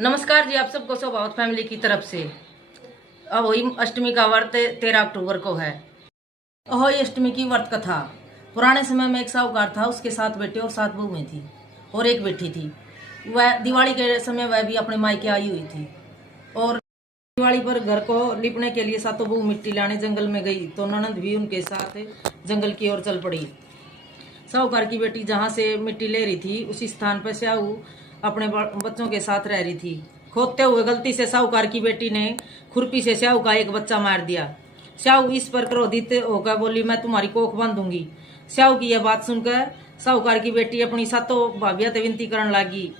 नमस्कार जी, आप सबको स्वभावत फैमिली की तरफ से। अब वही अष्टमी का व्रत 13 अक्टूबर को है। अहोई अष्टमी की व्रत कथा। पुराने समय में एक साहूकार था, उसके 7 बेटे और 7 बहुएं थी और एक बेटी थी। वह दिवाली के समय वह भी अपने मायके आई हुई थी और दिवाली पर घर को लिपने के लिए सातों बहू मिट्टी लाने जंगल में गई तो ननद भी उनके साथ जंगल की ओर चल पड़ी। साहूकार की बेटी जहाँ से मिट्टी ले रही थी उसी स्थान पर स्याऊ अपने बच्चों के साथ रह रही थी। खोदते हुए गलती से साहूकार की बेटी ने खुरपी से स्याऊ का एक बच्चा मार दिया। स्याऊ इस पर क्रोधित होकर बोली, मैं तुम्हारी कोख बांधूंगी। स्याऊ की यह बात सुनकर साहूकार की बेटी अपनी सातों भाभियां ते विनती करने लगी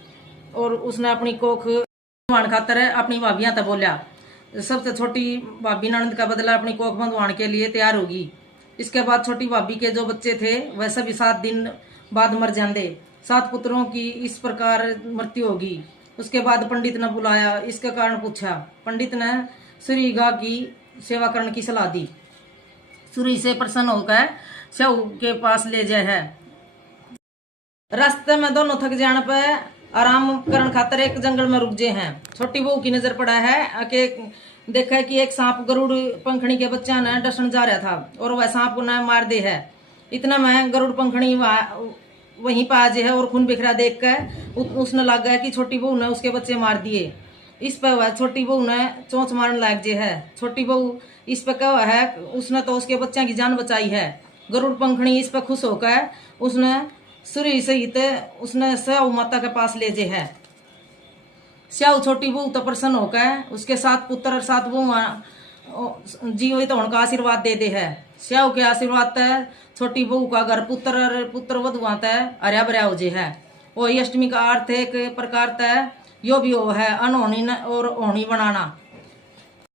और उसने अपनी कोख बंधवाने खातर अपनी भाभियां तक बोलिया। सबसे छोटी भाभी ननद का बदला अपनी कोख बंधवाने के लिए तैयार होगी। इसके बाद छोटी भाभी के जो बच्चे थे वह सभी 7 दिन बाद मर जाते। 7 पुत्रों की इस प्रकार मृत्यु होगी। उसके बाद पंडित ने बुलाया, इसका कारण पूछा। पंडित ने सूर्य गा की सेवा करने की सलाह दी। सूर्य से प्रसन्न होकर स्याऊ के पास ले जाए है। रास्ते में दोनों थक जाने पर आराम करने खातर एक जंगल में रुक गए हैं। छोटी बहू की नजर पड़ा है कि देखा कि एक सांप गरुड़ पंखड़ी के बच्चा ने डसन जा रहा था और वह सांप उन्हें मार दे है। इतना में गरुड़ पंखड़ी वहीं पर आज है और खून बिखरा देख कर उसने लग गया कि छोटी बहू ने उसके बच्चे मार दिए। इस पर वह छोटी बहू ने चोंच मारने लग जे है। छोटी बहू इस पर कहा है उसने तो उसके बच्चे की जान बचाई है। गरुड़ पंखड़ी इस पर खुश होकर उसने सूर्य सहित उसने स्याऊ माता के पास ले जे है। स्याऊ छोटी बहू तो प्रसन्न होकर उसके 7 पुत्र और 7 बहू जीवित होने का आशीर्वाद दे दे है। स्याऊ के आशीर्वाद तय छोटी बहू का घर पुत्र और पुत्र वधुआ तय हरिया भरिया हो जे है। वही अष्टमी का अर्थ एक प्रकार तय यो भी हो है अनहोनी और होनी बनाना।